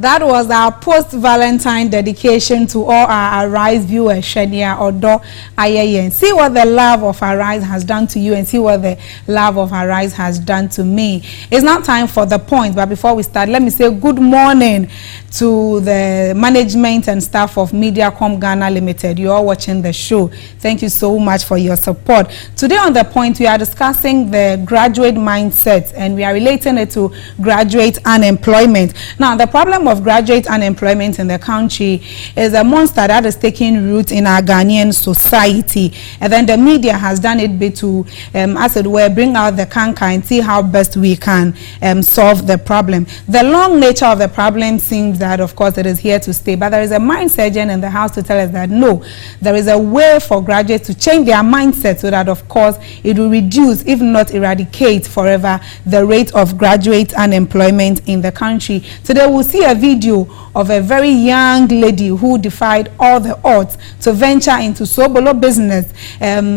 That was our post-Valentine dedication to all our Arise viewers, Shania Odo Ayeyen. See what the love of Arise has done to you and see what the love of Arise has done to me. It's not time for the point, but before we start, let me say good morning to the management and staff of Mediacom Ghana Limited. You are watching the show. Thank you so much for your support. Today on the point, we are discussing the graduate mindset and we are relating it to graduate unemployment. Now, the problem of graduate unemployment in the country is a monster that is taking root in our Ghanaian society. And then the media has done it bit to, as it were, bring out the canker and see how best we can solve the problem. The long nature of the problem seems that, of course, it is here to stay. But there is a mind surgeon in the house to tell us that, no, there is a way for graduates to change their mindset so that, of course, it will reduce, if not eradicate forever, the rate of graduate unemployment in the country. Today, we'll see a video of a very young lady who defied all the odds to venture into Sobolo business.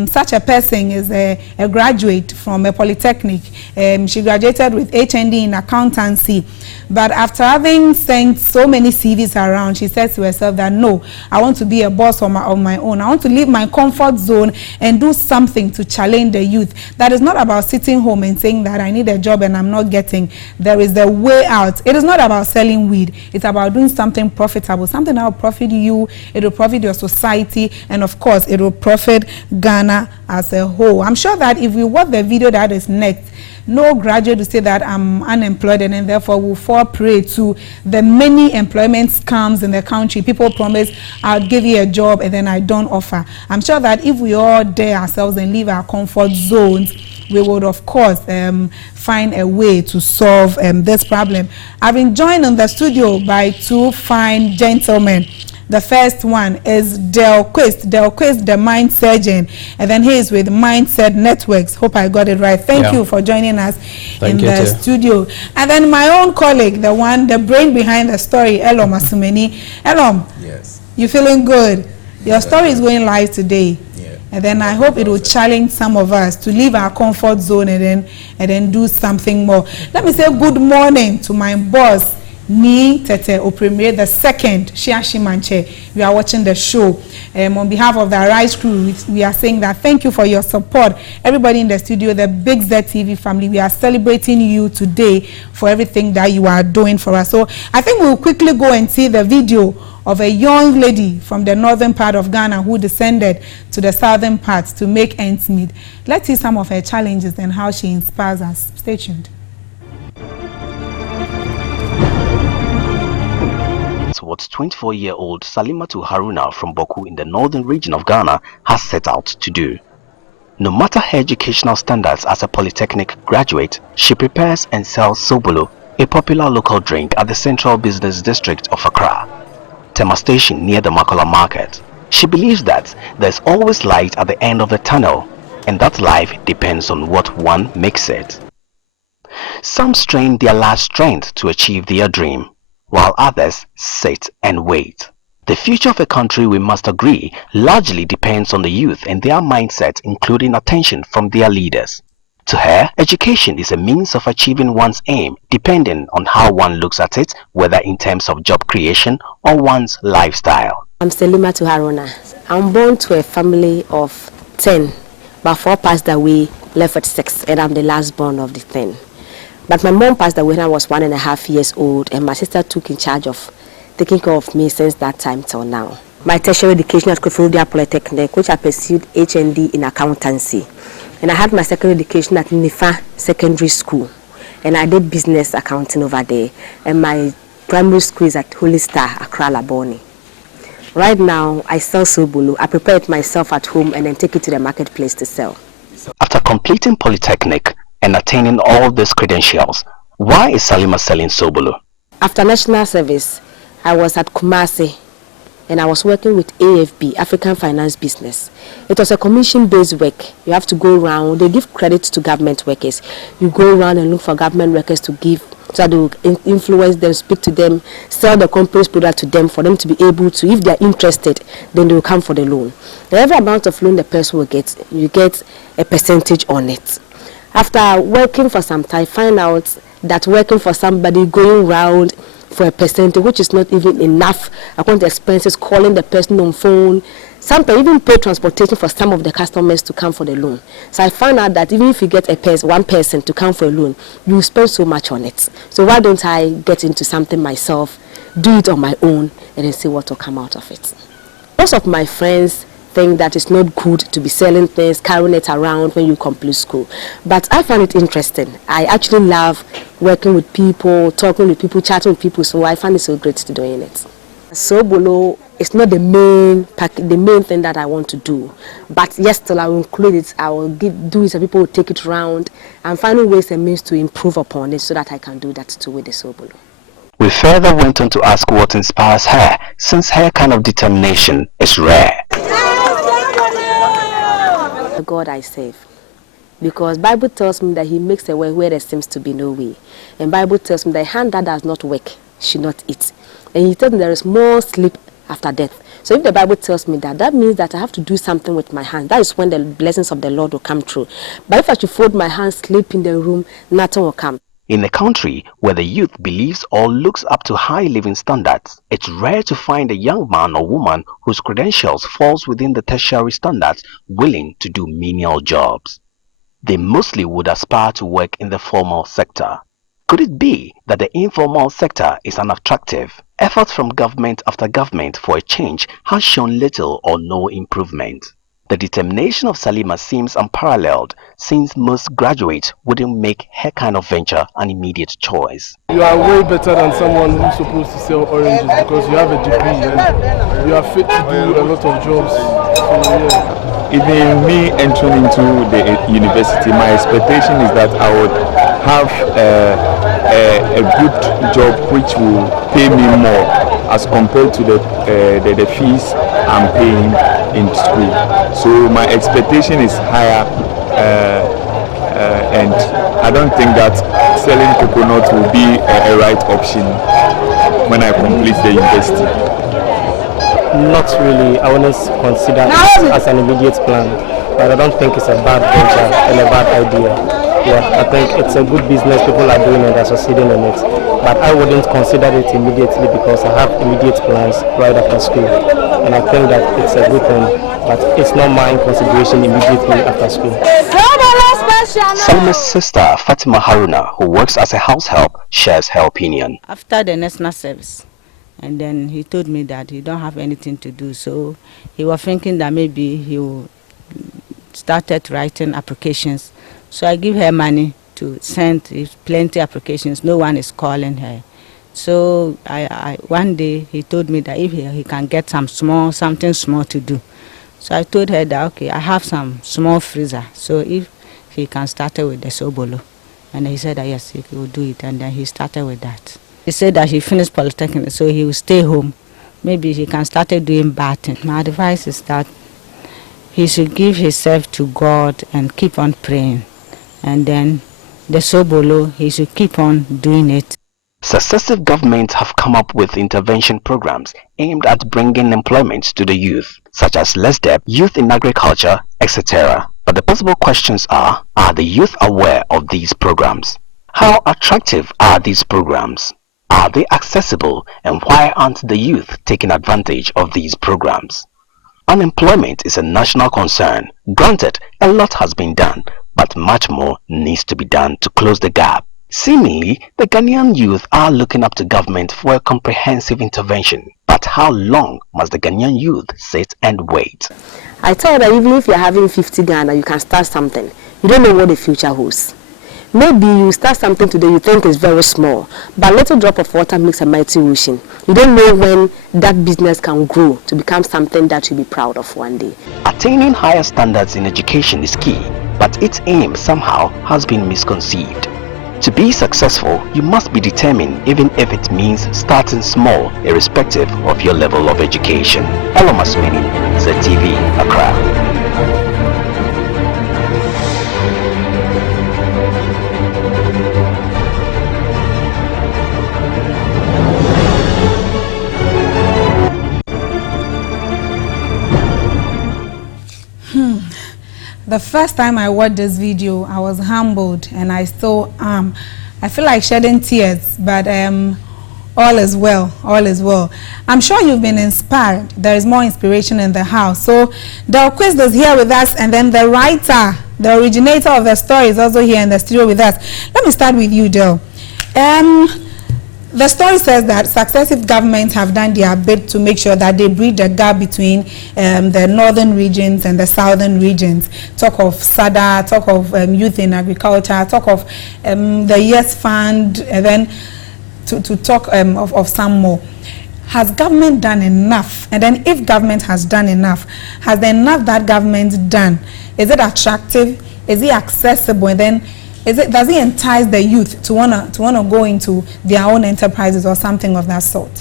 Such a person is a graduate from a polytechnic. She graduated with HND in accountancy. But after having sent so many CVs around, she says to herself that, no, I want to be a boss on my own. I want to leave my comfort zone and do something to challenge the youth. That is not about sitting home and saying that I need a job and I'm not getting. There is the way out. It is not about selling weed. It's about doing something profitable, something that will profit you, it will profit your society, and of course, it will profit Ghana as a whole. I'm sure that if we watch the video that is next, no graduate will say that I'm unemployed and therefore will fall prey to the many employment scams in the country. People promise, I'll give you a job and then I don't offer. I'm sure that if we all dare ourselves and leave our comfort zones, we would, of course, find a way to solve this problem. I've been joined in the studio by two fine gentlemen. The first one is Del Quist, the mind surgeon, and then he is with Mindset Networks. Hope I got it right. Thank you for joining us in the studio. And then my own colleague, the brain behind the story, Elom Asumeni. Elom, yes, you feeling good? Your story is going live today. And then I hope it will challenge some of us to leave our comfort zone and then do something more. Let me say good morning to my boss, Ni Tete Opremier the second, Shiashi Manche. We are watching the show. On behalf of the Arise crew, we are saying that thank you for your support. Everybody in the studio, the Big Z TV family, we are celebrating you today for everything that you are doing for us. So I think we'll quickly go and see the video of a young lady from the northern part of Ghana who descended to the southern part to make ends meet. Let's see some of her challenges and how she inspires us. Stay tuned. What 24-year-old Salimatu Haruna from Boku in the northern region of Ghana has set out to do. No matter her educational standards as a polytechnic graduate, she prepares and sells Sobolo, a popular local drink at the central business district of Accra, Tema Station near the Makola Market. She believes that there's always light at the end of the tunnel and that life depends on what one makes it. Some strain their last strength to achieve their dream, while others sit and wait. The future of a country, we must agree, largely depends on the youth and their mindset, including attention from their leaders. To her, education is a means of achieving one's aim, depending on how one looks at it, whether in terms of job creation or one's lifestyle. I'm Salimatu Haruna. I'm born to a family of 10, but 4 passed away, left at 6, and I'm the last born of the 10. But my mom passed away when I was 1.5 years old, and my sister took in charge of taking care of me since that time till now. My tertiary education at Koforidua Polytechnic, which I pursued HND in accountancy. And I had my secondary education at Nifa Secondary School. And I did business accounting over there. And my primary school is at Holy Star, Accra, Laboni. Right now, I sell Sobolo. I prepare it myself at home and then take it to the marketplace to sell. After completing Polytechnic and attaining all these credentials, why is Salima selling Sobolo? After national service, I was at Kumasi and I was working with AFB, African Finance Business. It was a commission-based work. You have to go around, they give credit to government workers. You go around and look for government workers to give, so they will influence them, speak to them, sell the company's product to them for them to be able to, if they are interested, then they will come for the loan. Every amount of loan the person will get, you get a percentage on it. After working for some time, find out that working for somebody, going around for a percentage, which is not even enough, according to expenses, calling the person on phone, sometimes even pay transportation for some of the customers to come for the loan. So I found out that even if you get one person to come for a loan, you spend so much on it. So why don't I get into something myself, do it on my own, and then see what will come out of it. Most of my friends think that it's not good to be selling things, carrying it around when you complete school. But I find it interesting. I actually love working with people, talking with people, chatting with people, so I find it so great to doing it. Sobolo is not the main thing that I want to do. But yes, still I will include it. I will do it so people will take it around and finding ways and means to improve upon it so that I can do that too with the Sobolo. We further went on to ask what inspires her, since her kind of determination is rare. The God I serve, because Bible tells me that He makes a way where there seems to be no way, and Bible tells me that a hand that does not work should not eat, and He tells me there is more sleep after death. So if the Bible tells me that, that means that I have to do something with my hand. That is when the blessings of the Lord will come true. But if I should fold my hands, sleep in the room, nothing will come. In a country where the youth believes or looks up to high living standards, it's rare to find a young man or woman whose credentials falls within the tertiary standards willing to do menial jobs. They mostly would aspire to work in the formal sector. Could it be that the informal sector is unattractive? Efforts from government after government for a change has shown little or no improvement. The determination of Salima seems unparalleled, since most graduates wouldn't make her kind of venture an immediate choice. You are way better than someone who's supposed to sell oranges because you have a degree and you are fit to do a lot of jobs. So, yeah. Even me entering into the university, my expectation is that I would have a good job which will pay me more as compared to the fees I'm paying in school. So my expectation is higher, and I don't think that selling coconut will be a right option when I complete the university. Not really. I wouldn't consider it as an immediate plan, but I don't think it's a bad venture and a bad idea. Yeah, I think it's a good business, people are doing it, they're succeeding in it. But I wouldn't consider it immediately because I have immediate plans right after school. And I think that it's a good thing, but it's not my consideration immediately after school. Salima's sister, Fatima Haruna, who works as a house help, shares her opinion. After the national service, and then he told me that he don't have anything to do, so he was thinking that maybe he will started writing applications. So I give her money to send plenty applications. No one is calling her. So I one day he told me that if he can get something small to do. So I told her that okay, I have some small freezer. So if he can start with the Sobolo, and he said that yes, he will do it, and then he started with that. He said that he finished polytechnic, so he will stay home. Maybe he can start doing batting. My advice is that he should give himself to God and keep on praying. And then the Sobolo, he should keep on doing it. Successive governments have come up with intervention programs aimed at bringing employment to the youth, such as LESDEP, Youth in Agriculture, etc. But the possible questions are the youth aware of these programs? How attractive are these programs? Are they accessible, and why aren't the youth taking advantage of these programs? Unemployment is a national concern. Granted, a lot has been done, but much more needs to be done to close the gap. Seemingly, the Ghanaian youth are looking up to government for a comprehensive intervention. But how long must the Ghanaian youth sit and wait? I thought that even if you're having 50 Ghana, you can start something. You don't know what the future holds. Maybe you start something today you think is very small, but a little drop of water makes a mighty ocean. You don't know when that business can grow to become something that you'll be proud of one day. Attaining higher standards in education is key, but its aim somehow has been misconceived. To be successful, you must be determined, even if it means starting small, irrespective of your level of education. Elamasmini, ZTV, Accra. The first time I watched this video, I was humbled, and I still am. I feel like shedding tears, but all is well, all is well. I'm sure you've been inspired. There is more inspiration in the house. So Del Quist is here with us, and then the writer, the originator of the story is also here in the studio with us. Let me start with you, Del. The story says that successive governments have done their bit to make sure that they bridge the gap between the northern regions and the southern regions. Talk of SADA, talk of youth in agriculture, talk of the YES Fund, and then to talk of some more. Has government done enough? And then if government has done enough, has the enough that government done? Is it attractive? Is it accessible? And then does it entice the youth to wanna go into their own enterprises or something of that sort?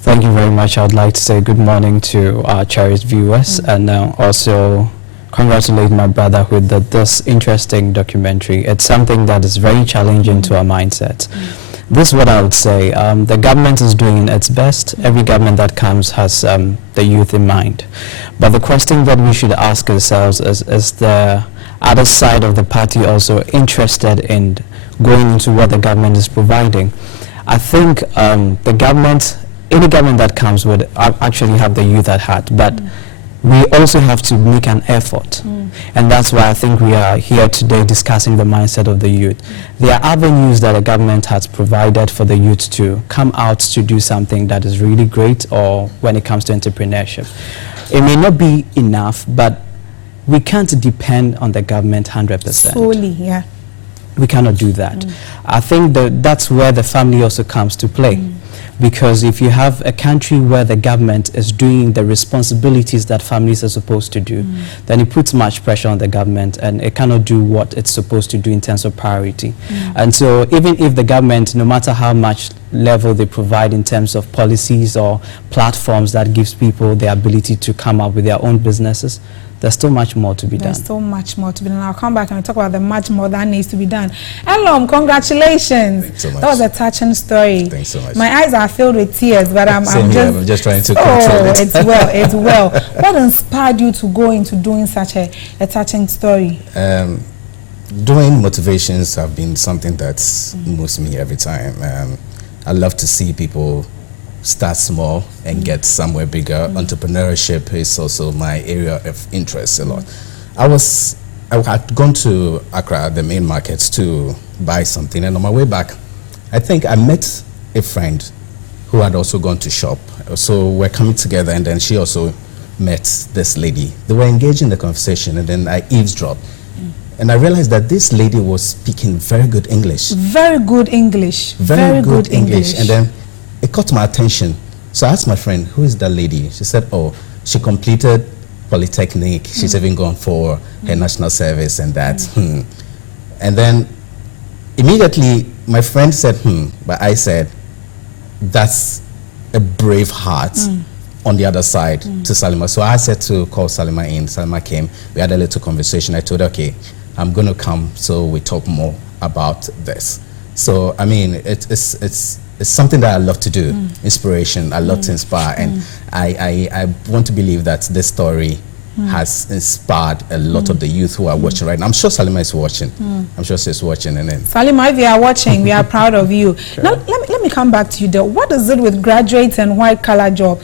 Thank you very much. I would like to say good morning to our cherished viewers, and also congratulate my brother with this interesting documentary. It's something that is very challenging to our mindset. This is what I would say. The government is doing its best. Every government that comes has the youth in mind. But the question that we should ask ourselves is the other side of the party also interested in going into what the government is providing? I think the government, any government that comes would actually have the youth at heart, but we also have to make an effort. And that's why I think we are here today discussing the mindset of the youth. There are avenues that the government has provided for the youth to come out to do something that is really great, or when it comes to entrepreneurship. It may not be enough, but we can't depend on the government 100%. Solely, yeah. We cannot do that. I think that's where the family also comes to play. Because if you have a country where the government is doing the responsibilities that families are supposed to do, then it puts much pressure on the government, and it cannot do what it's supposed to do in terms of priority. And so even if the government, no matter how much level they provide in terms of policies or platforms that gives people the ability to come up with their own businesses, there's still much more to be done. There's so much more to be done. I'll come back and talk about the much more that needs to be done. Elom, congratulations. Thanks so much. That was a touching story. Thanks so much. My eyes are filled with tears, but I'm just trying to control it. It's well, it's well. What inspired you to go into doing such a touching story? Doing motivations have been something that moves me every time. I love to see people start small and get somewhere bigger. Entrepreneurship is also my area of interest a lot. I had gone to Accra, the main market, to buy something, and on my way back, I think I met a friend who had also gone to shop. So we're coming together, and then she also met this lady. They were engaged in the conversation, and then I eavesdropped. And I realized that this lady was speaking very good English. Very good English. Very good English. And then it caught my attention. So I asked my friend, who is that lady? She said, oh, she completed Polytechnic. She's even gone for her national service and that. And then immediately my friend said, but I said, that's a brave heart on the other side to Salima. So I said to call Salima in. Salima came. We had a little conversation. I told her, okay, I'm going to come so we talk more about this. So, I mean, it's something that I love to do, inspiration. I love to inspire, and I want to believe that this story has inspired a lot of the youth who are watching right now. I'm sure Salima is watching. I'm sure she's watching. And then Salima, if you are watching, we are proud of you. Sure. Now, let me come back to you there. What is it with graduates and white-collar job?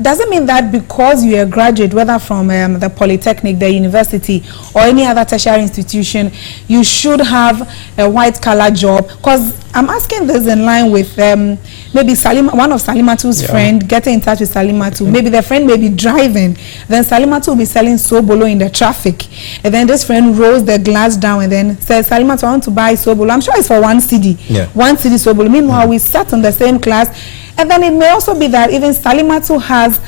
Does it mean that because you're a graduate, whether from the Polytechnic, the university, or any other tertiary institution, you should have a white-collar job? Because I'm asking this in line with maybe Salima, one of Salimatu's friend getting in touch with Salimatu. Maybe the friend may be driving, then Salimatu will be selling sobolo in the traffic, and then this friend rolls the glass down and then says, Salimatu, I want to buy sobolo. I'm sure it's for 1 cedi. 1 cedi sobolo. Meanwhile, we sat on the same class. And then it may also be that even Salimatu has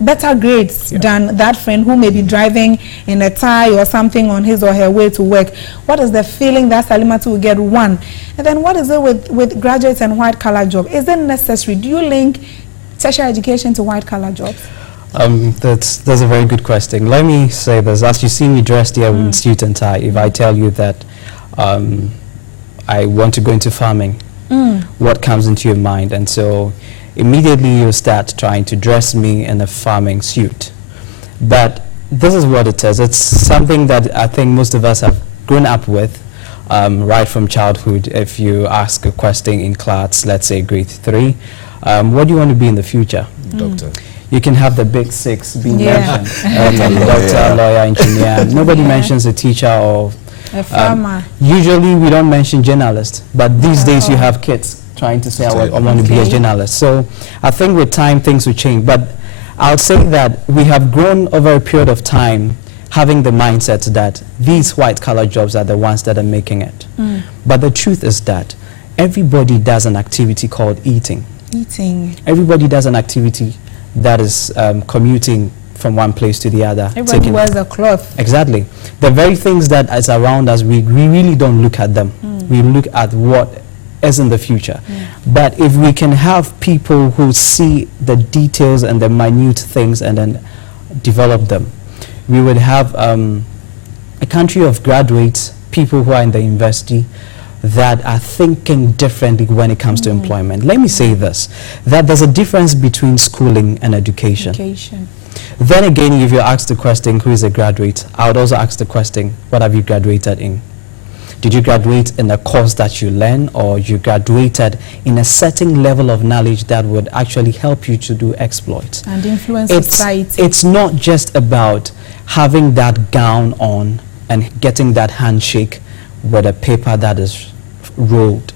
better grades than that friend who may be driving in a tie or something on his or her way to work. What is the feeling that Salimatu will get 1? And then what is it with graduates and white-collar jobs? Is it necessary? Do you link tertiary education to white-collar jobs? That's a very good question. Let me say this. As you see me dressed here in suit and tie, if I tell you that I want to go into farming, what comes into your mind? And so immediately you start trying to dress me in a farming suit. But this is what it is. It's something that I think most of us have grown up with, right from childhood. If you ask a question in class, let's say grade 3, what do you want to be in the future? Doctor. You can have the big 6 being mentioned. Doctor, lawyer, engineer. Nobody mentions a teacher or a farmer. Usually we don't mention journalist, but these days you have kids trying to say, I want to be a journalist. So I think with time things will change. But I'll say that we have grown over a period of time having the mindset that these white-collar jobs are the ones that are making it. But the truth is that everybody does an activity called eating. Everybody does an activity that is commuting from one place to the other. Everybody wears a cloth. Exactly. The very things that is around us, we really don't look at them. We look at what is in the future. But if we can have people who see the details and the minute things and then develop them, we would have a country of graduates, people who are in the university, that are thinking differently when it comes to employment. Let me say this, that there's a difference between schooling and education. Then again, if you ask the question, who is a graduate, I would also ask the question, what have you graduated in? Did you graduate in a course that you learn, or you graduated in a certain level of knowledge that would actually help you to do exploits? And influence society. It's not just about having that gown on and getting that handshake with a paper that is rolled.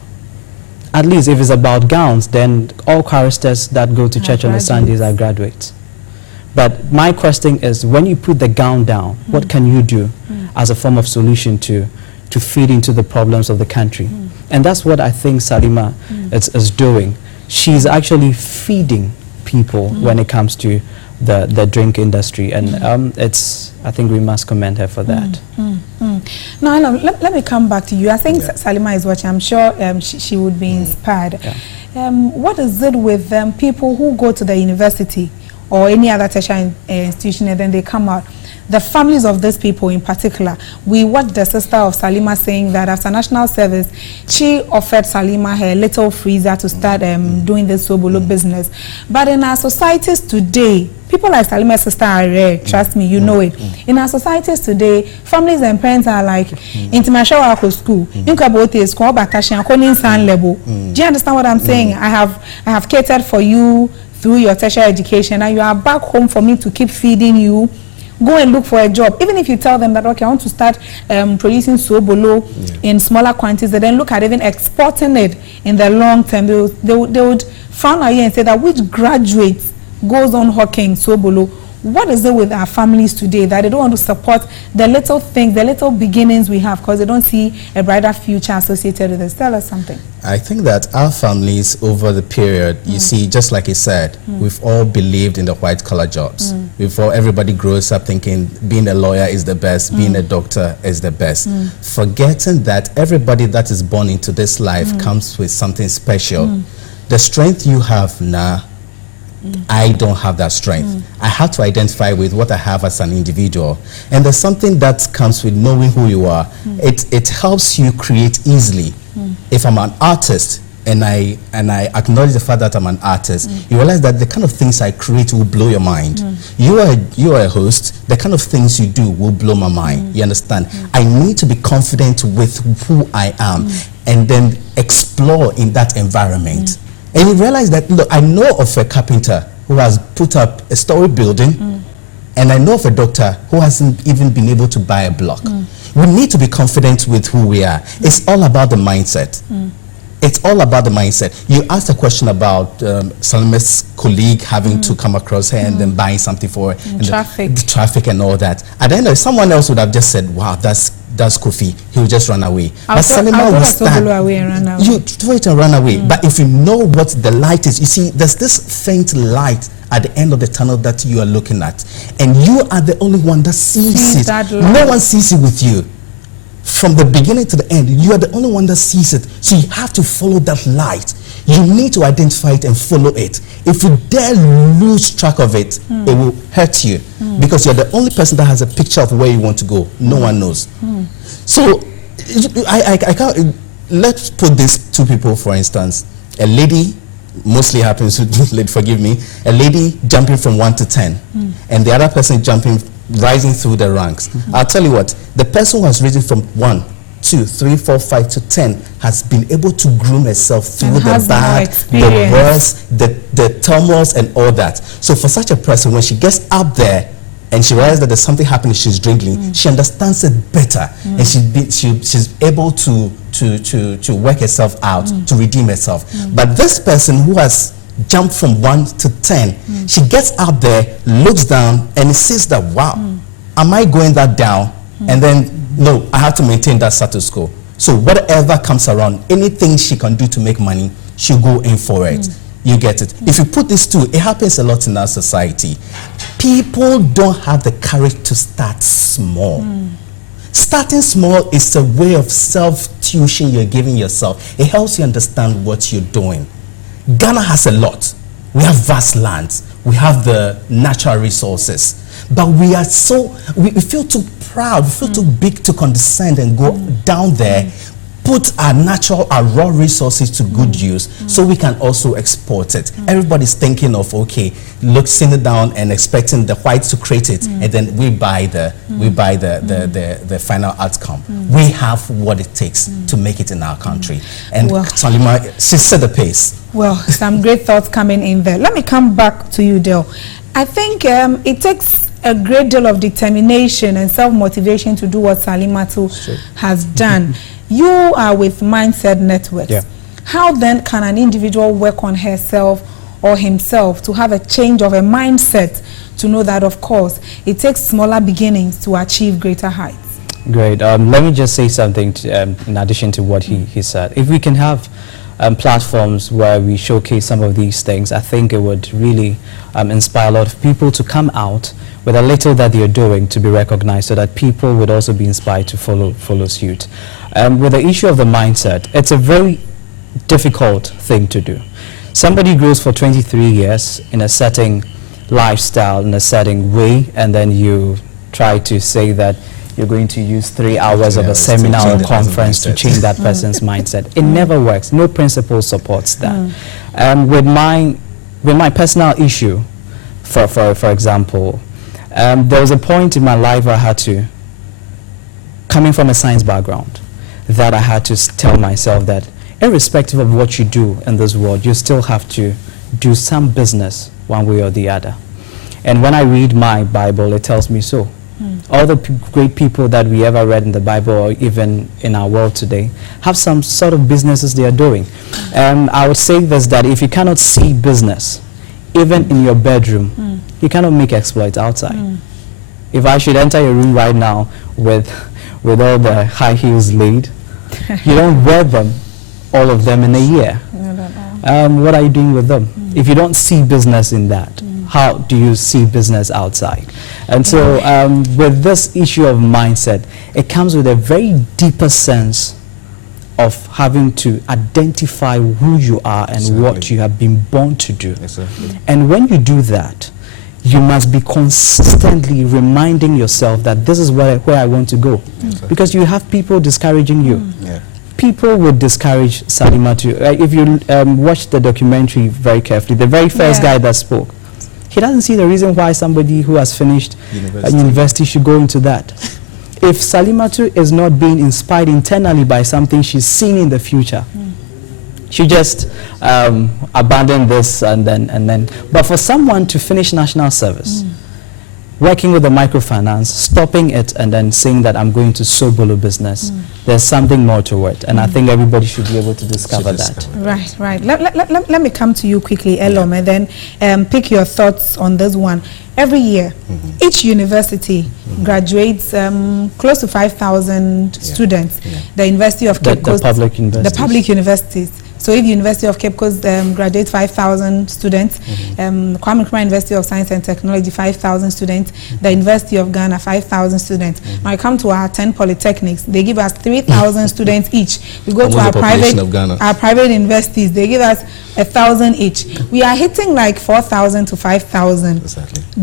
At least if it's about gowns, then all choristers that go to church on the Sundays are graduates. But my question is, when you put the gown down, what can you do as a form of solution to feed into the problems of the country? And that's what I think Salima is doing. She's actually feeding people when it comes to the drink industry, and I think we must commend her for that. Now, let me come back to you. I think Salima is watching. I'm sure she would be inspired. What is it with people who go to the university or any other tertiary institution and then they come out? The families of these people in particular, we watched the sister of Salima saying that after national service, she offered Salima her little freezer to start doing this Sobolo business. But in our societies today, people like Salima's sister are rare, trust me, you know it. In our societies today, families and parents are like, Intimasha Wako school, Inkabote school, Batashian, Konin San Lebo. Do you understand what I'm saying? I have catered for you through your tertiary education, and you are back home for me to keep feeding you. Go and look for a job. Even if you tell them that, okay, I want to start producing Sobolo in smaller quantities, and then look at even exporting it in the long term, they would frown at you and say that which graduate goes on hawking Sobolo? What is it with our families today that they don't want to support the little things, the little beginnings we have, because they don't see a brighter future associated with this? Tell us something. I think that our families over the period, you see, just like you said, we've all believed in the white-collar jobs. Everybody grows up thinking being a lawyer is the best, being a doctor is the best. Forgetting that everybody that is born into this life comes with something special. The strength you have now, I don't have that strength. I have to identify with what I have as an individual. And there's something that comes with knowing who you are. It helps you create easily. If I'm an artist and I acknowledge the fact that I'm an artist, you realize that the kind of things I create will blow your mind. You are a host, the kind of things you do will blow my mind. You understand? I need to be confident with who I am and then explore in that environment. And you realize that, look, I know of a carpenter who has put up a story building, and I know of a doctor who hasn't even been able to buy a block. We need to be confident with who we are. It's all about the mindset. It's all about the mindset. You asked a question about Salima's colleague having to come across her and then buying something for her. And the traffic and all that. At the end of it, someone else would have just said, wow, that's Kofi. He will just run away. But Salima will stand. You throw it and run away. But if you know what the light is, you see, there's this faint light at the end of the tunnel that you are looking at. And you are the only one that sees it. No one sees it with you. From the beginning to the end, you are the only one that sees it. So you have to follow that light. You need to identify it and follow it. If you dare lose track of it, it will hurt you. Because you're the only person that has a picture of where you want to go. No one knows. So I can't, let's put these two people, for instance. A lady, mostly happens to, forgive me, a lady jumping from 1 to 10. And the other person jumping rising through the ranks. I'll tell you what, the person who has risen from 1, 2, 3, 4, 5 to 10 has been able to groom herself through the bad, the worst, the turmoils and all that. So for such a person, when she gets up there and she realizes that there's something happening, she's drinking, she understands it better, and she's able to work herself out, to redeem herself. But this person who has jumped from 1 to 10, she gets up there, looks down, and sees that, wow, am I going that down? And then, no, I have to maintain that status quo. So whatever comes around, anything she can do to make money, she'll go in for it. You get it? If you put this two, it happens a lot in our society. People don't have the courage to start small. Starting small is a way of self-tuition you're giving yourself. It helps you understand what you're doing. Ghana has a lot. We have vast lands. We have the natural resources. But we are we feel too proud, we feel too big to condescend and go down there, put our raw resources to good use so we can also export it. Everybody's thinking of, okay, sitting it down and expecting the whites to create it, and then we buy the final outcome. We have what it takes to make it in our country. And Salima, she set the pace. Well, some great thoughts coming in there. Let me come back to you, Dale. I think it takes a great deal of determination and self-motivation to do what Salimatu has done. You are with Mindset Networks. How then can an individual work on herself or himself to have a change of a mindset to know that, of course, it takes smaller beginnings to achieve greater heights? Great. Let me just say something in addition to what he said. If we can have platforms where we showcase some of these things, I think it would really inspire a lot of people to come out with a little that they're doing to be recognized, so that people would also be inspired to follow suit. With the issue of the mindset, it's a very difficult thing to do. Somebody grows for 23 years in a certain lifestyle, in a certain way, and then you try to say that you're going to use 3 hours of a seminar or conference to change that person's mindset. It never works. No principle supports that. With my personal issue, for example, there was a point in my life where I had to, coming from a science background, that I had to tell myself that irrespective of what you do in this world, you still have to do some business one way or the other. And when I read my Bible, it tells me so. All the great people that we ever read in the Bible, or even in our world today, have some sort of businesses they are doing. I would say this, that if you cannot see business, even in your bedroom, you cannot make exploits outside. If I should enter your room right now with all the high heels laid, you don't wear them, all of them, in a year. What are you doing with them? If you don't see business in that, how do you see business outside? And so with this issue of mindset, it comes with a very deeper sense of having to identify who you are and what you have been born to do. And when you do that, you must be consistently reminding yourself that this is where I want to go. Because you have people discouraging you. People would discourage Salimatu. If you watch the documentary very carefully, the very first guy that spoke, he doesn't see the reason why somebody who has finished university should go into that. If Salimatu is not being inspired internally by something she's seen in the future, she just abandon this and then. But for someone to finish national service, working with the microfinance, stopping it, and then saying that I'm going to solo business, there's something more to it. And I think everybody should be able to discover that. Right. Let me come to you quickly, Elom, and then pick your thoughts on this one. Every year, each university graduates close to 5,000 students. The University of Cape Coast, the public universities. So if the University of Cape Coast graduates 5,000 students, Kwame Nkrumah University of Science and Technology 5,000 students, the University of Ghana 5,000 students. Now I come to our 10 polytechnics, they give us 3,000 students each. We go to our private universities, they give us 1,000 each. We are hitting like 4,000 to 5,000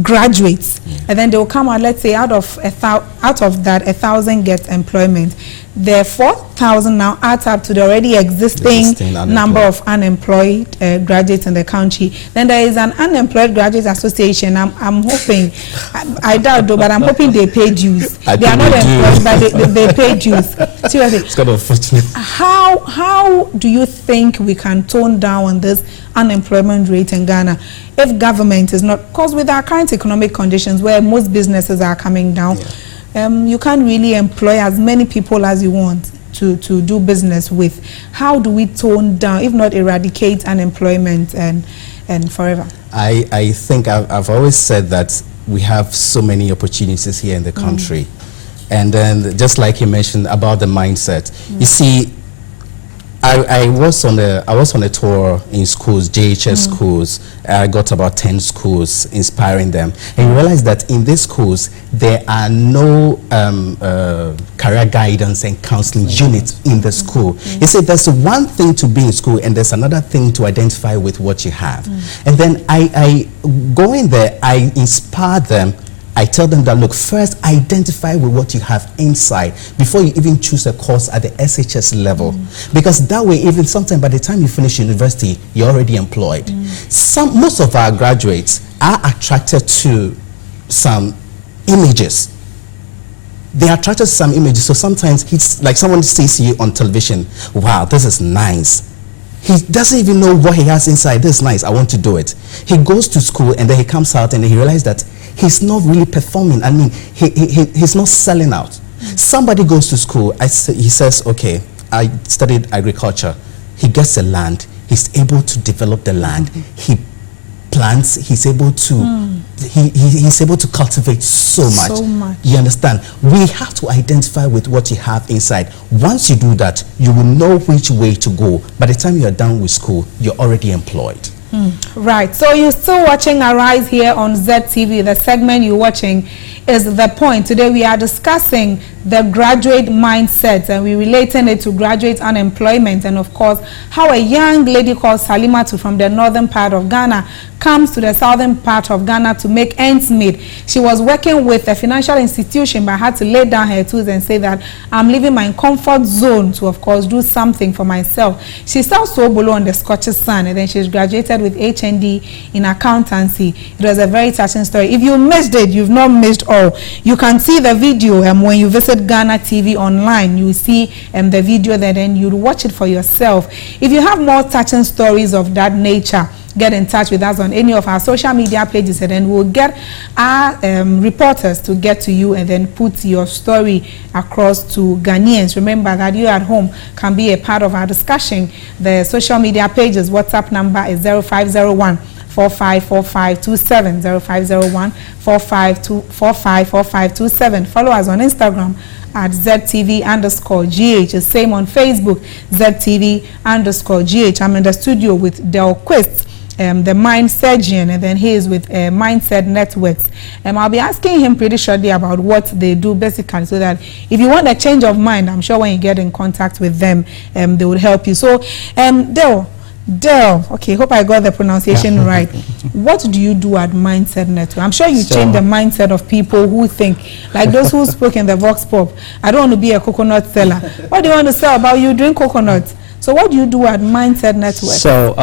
graduates, and then they will come out. Let's say out of that, 1,000 get employment. the 4,000 now adds up to the already existing number of unemployed graduates in the country. Then there is an unemployed graduates association. I'm hoping, I doubt though, but I'm hoping they pay dues. They are not employed, but they pay dues. Seriously. It's kind of unfortunate. How do you think we can tone down on this unemployment rate in Ghana if government is not, because with our current economic conditions where most businesses are coming down, you can't really employ as many people as you want to do business with. How do we tone down, if not eradicate unemployment and forever? I think I've always said that we have so many opportunities here in the country. And then just like you mentioned about the mindset, you see, I was on a tour in schools, JHS schools. I got about 10 schools, inspiring them. And you realize that in these schools, there are no career guidance and counseling units in the school. You see, there's one thing to be in school, and there's another thing to identify with what you have. And then I go in there, I inspire them. I tell them that, look, first identify with what you have inside before you even choose a course at the SHS level. Because that way, even sometimes by the time you finish university, you're already employed. Most of our graduates are attracted to some images. They are attracted to some images. So sometimes it's like someone sees you on television. Wow, this is nice. He doesn't even know what he has inside. This is nice. I want to do it. He goes to school and then he comes out and he realizes that he's not really performing. I mean, he's not selling out. Somebody goes to school. He says, okay, I studied agriculture. He gets the land. He's able to develop the land. He plants. He's able to he's able to cultivate so much. You understand? We have to identify with what you have inside. Once you do that, you will know which way to go. By the time you are done with school, you're already employed. Right. So you're still watching Arise here on ZTV. The segment you're watching is The Point. Today we are discussing the graduate mindset, and we're relating it to graduate unemployment, and of course how a young lady called Salimatu from the northern part of Ghana comes to the southern part of Ghana to make ends meet. She was working with a financial institution but had to lay down her tools and say that I'm leaving my comfort zone to, of course, do something for myself. She sells Sobolo on the Scottish Sun, and then she's graduated with HND in accountancy. It was a very touching story. If you missed it, you've not missed all. You can see the video when you visit Ghana TV online. You see the video there, then you'll watch it for yourself. If you have more touching stories of that nature, get in touch with us on any of our social media pages, and then we'll get our reporters to get to you and then put your story across to Ghanaians. Remember that you at home can be a part of our discussion. The social media pages, WhatsApp number is 0501 454527, 0501 454527. Follow us on Instagram at ZTV_GH. The same on Facebook, ZTV_GH. I'm in the studio with Del Quist, the mind surgeon, and then he is with Mindset Networks. I'll be asking him pretty shortly about what they do basically, so that if you want a change of mind, I'm sure when you get in contact with them, they will help you. So, Del, okay, hope I got the pronunciation right. What do you do at Mindset Network? I'm sure you change the mindset of people who think, like those who spoke in the Vox Pop, I don't want to be a coconut seller. What do you want to sell about? You drink coconut. So what do you do at Mindset Network? So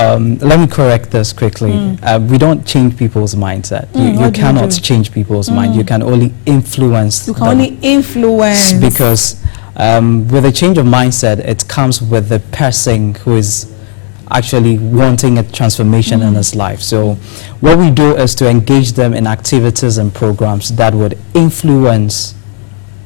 let me correct this quickly. We don't change people's mindset. You cannot change people's mind. You can only influence You can only influence. Because with a change of mindset, it comes with the person who is actually wanting a transformation in his life. So what we do is to engage them in activities and programs that would influence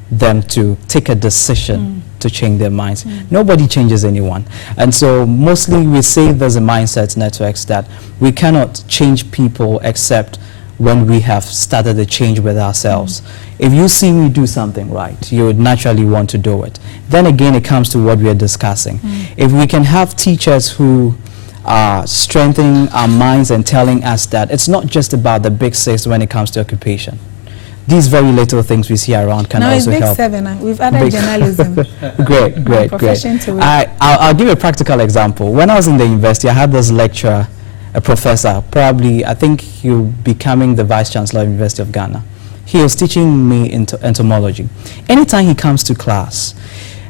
them to take a decision to change their minds. Nobody changes anyone. And so mostly we say there's a Mindset Networks that we cannot change people except when we have started the change with ourselves. If you see me do something right, you would naturally want to do it. Then again, it comes to what we are discussing. If we can have teachers who are strengthening our minds and telling us that it's not just about the big six when it comes to occupation. These very little things we see around can also help. Now it's big seven. We've added journalism. Great. I'll give a practical example. When I was in the university, I had this lecturer, a professor, probably, I think he'll be becoming the Vice Chancellor of the University of Ghana. He was teaching me entomology. Anytime he comes to class,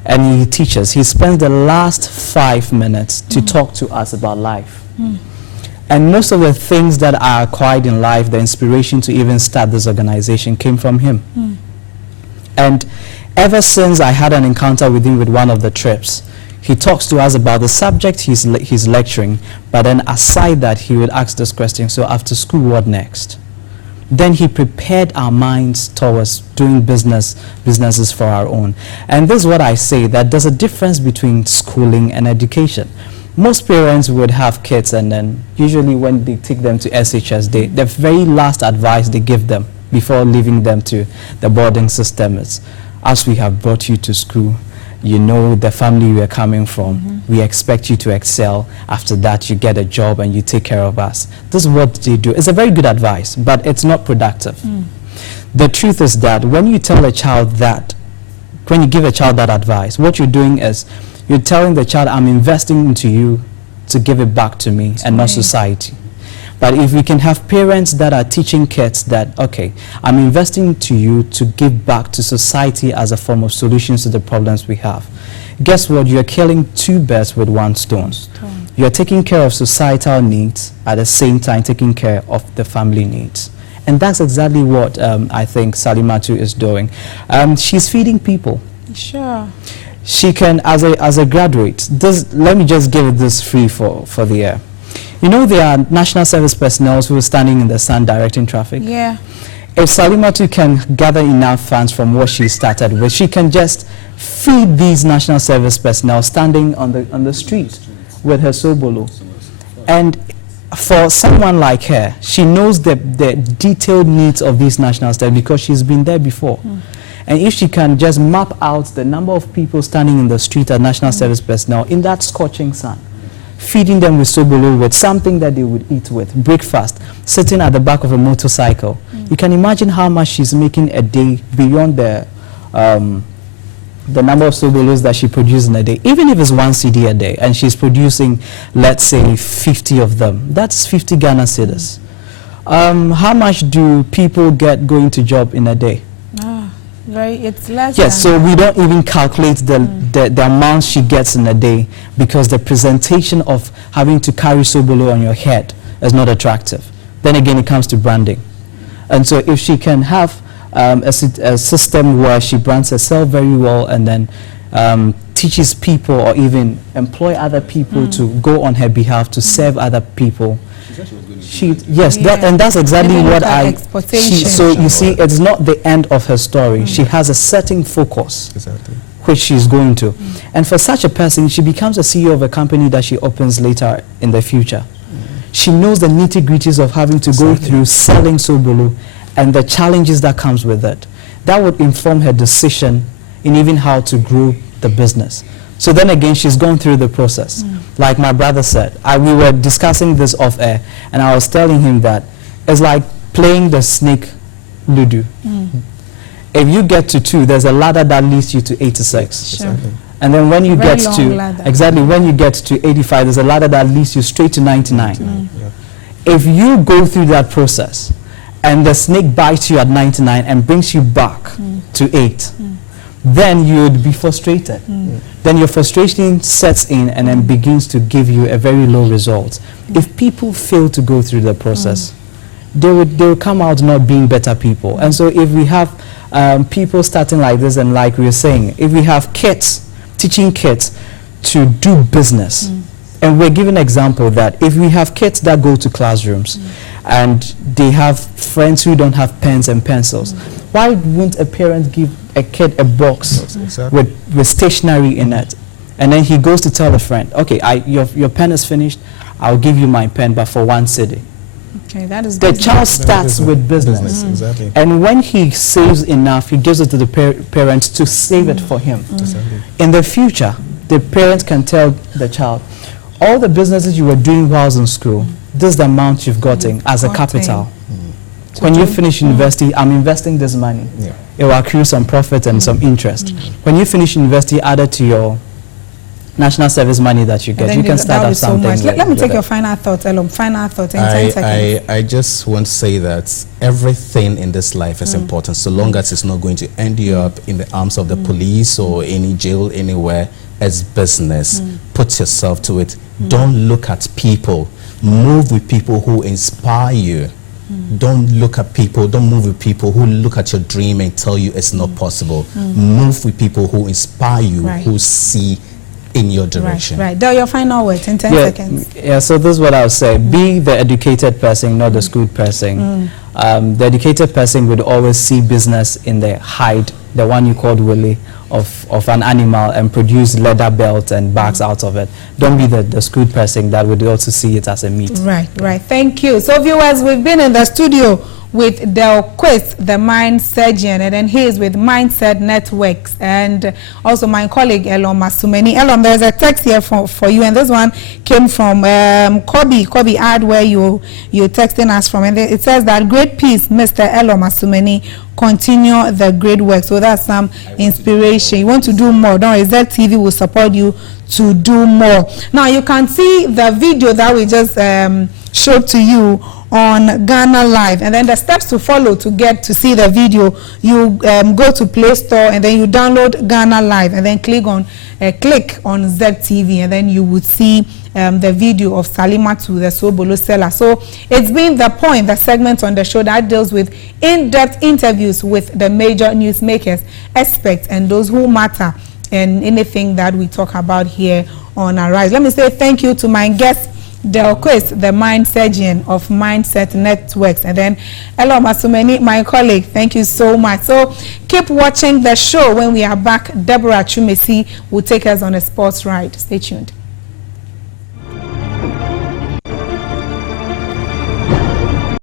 and he teaches. He spends the last 5 minutes to talk to us about life. And most of the things that I acquired in life, the inspiration to even start this organization, came from him. And ever since I had an encounter with him with one of the trips, he talks to us about the subject he's lecturing, but then aside that, he would ask this question, so after school, what next? Then he prepared our minds towards doing businesses for our own. And this is what I say, that there's a difference between schooling and education. Most parents would have kids, and then usually when they take them to SHS, the very last advice they give them before leaving them to the boarding system is, as we have brought you to school, you know the family we are coming from, we expect you to excel. After that, you get a job and you take care of us. This is what they do. It's a very good advice, but it's not productive. The truth is that when you tell a child that, when you give a child that advice, what you're doing is you're telling the child, I'm investing into you to give it back to me and not society. But if we can have parents that are teaching kids that, okay, I'm investing to you to give back to society as a form of solutions to the problems we have. Guess what? You're killing two birds with one stone. You're taking care of societal needs at the same time taking care of the family needs. And that's exactly what I think Salimatu is doing. She's feeding people. Sure. She can, as a graduate, let me just give it this free for the air. You know, there are national service personnel who are standing in the sun directing traffic. Yeah. If Salimatu can gather enough funds from what she started with, she can just feed these national service personnel standing on the street with her sobolo. And for someone like her, she knows the detailed needs of these national service because she's been there before. And if she can just map out the number of people standing in the street as national service personnel in that scorching sun, feeding them with sobolo, with something that they would eat with, breakfast, sitting at the back of a motorcycle. You can imagine how much she's making a day beyond the number of sobolos that she produces in a day. Even if it's 1 CD a day, and she's producing, let's say, 50 of them, that's 50 Ghana cedis. How much do people get going to job in a day? It's less. Yes, so we don't even calculate the amount she gets in a day because the presentation of having to carry sobolo on your head is not attractive. Then again, it comes to branding. And so if she can have a system where she brands herself very well and then teaches people or even employ other people to go on her behalf to serve other people. And that's exactly what so you see, it's not the end of her story. She has a certain focus which she's going to. And for such a person, she becomes a CEO of a company that she opens later in the future. She knows the nitty-gritties of having to go through selling sobolo and the challenges that comes with it. That would inform her decision in even how to grow the business. So then again, she's gone through the process. Like my brother said, we were discussing this off air, and I was telling him that it's like playing the snake ludo. If you get to 2, there's a ladder that leads you to 86. Exactly. And then when you get to, when you get to 85, there's a ladder that leads you straight to 99. If you go through that process, and the snake bites you at 99 and brings you back to 8, then you would be frustrated. Then your frustration sets in and then begins to give you a very low result. If people fail to go through the process, they will come out not being better people. And so if we have people starting like this, and like we were saying, if we have kids, teaching kids to do business, and we're giving an example that if we have kids that go to classrooms and they have friends who don't have pens and pencils, why wouldn't a parent give a kid a box with stationery in it, and then he goes to tell a friend, okay, your pen is finished, I'll give you my pen, but for 1 cedi. Okay, that is the child starts with business. Exactly. And when he saves enough, he gives it to the parents to save it for him. In the future, the parents can tell the child, all the businesses you were doing while in school, this is the amount you've gotten as a capital. When you finish university, I'm investing this money. It will accrue some profit and some interest. When you finish university, add it to your national service money that you get, you can start up something. Let me take your final thoughts, Elom. Final thoughts in 10 seconds. I just want to say that everything in this life is important, so long as it's not going to end you up in the arms of the police or any jail anywhere. As business, put yourself to it. Don't look at people. Move with people who inspire you. Don't look at people, don't move with people who look at your dream and tell you it's not possible. Move with people who inspire you, who see in your direction. Right. Your final words in 10 seconds. Yeah, so this is what I would say. Be the educated person, not the schooled person. The educated person would always see business in the hide, the one you called Willie, of an animal, and produce leather belts and bags out of it. Don't be the schooled person that would also see it as a meat. Right. Thank you. So viewers, we've been in the studio with Delquist, the mind surgeon, and then he is with Mindset Networks, and also my colleague Elom Asumeni. Elom, there's a text here for you, and this one came from Kobe, add where you're texting us from, and it says that great piece, Mr. Elom Asumeni, continue the great work. So that's some inspiration. You want to do more, don't worry, ZTV will support you to do more. Now you can see the video that we just showed to you on Ghana Live, and then the steps to follow to get to see the video. You go to Play Store, and then you download Ghana Live, and then click on ZTV, and then you would see the video of Salimatu, the Sobolo seller. So it's been the segment on the show that deals with in-depth interviews with the major newsmakers, experts, and those who matter in anything that we talk about here on Arise. Let me say thank you to my guest, Delquist, the mind surgeon of Mindset Networks, and then Elom Asumeni, my colleague. Thank you so much. So keep watching the show. When we are back, Deborah Chumesi will take us on a sports ride. Stay tuned.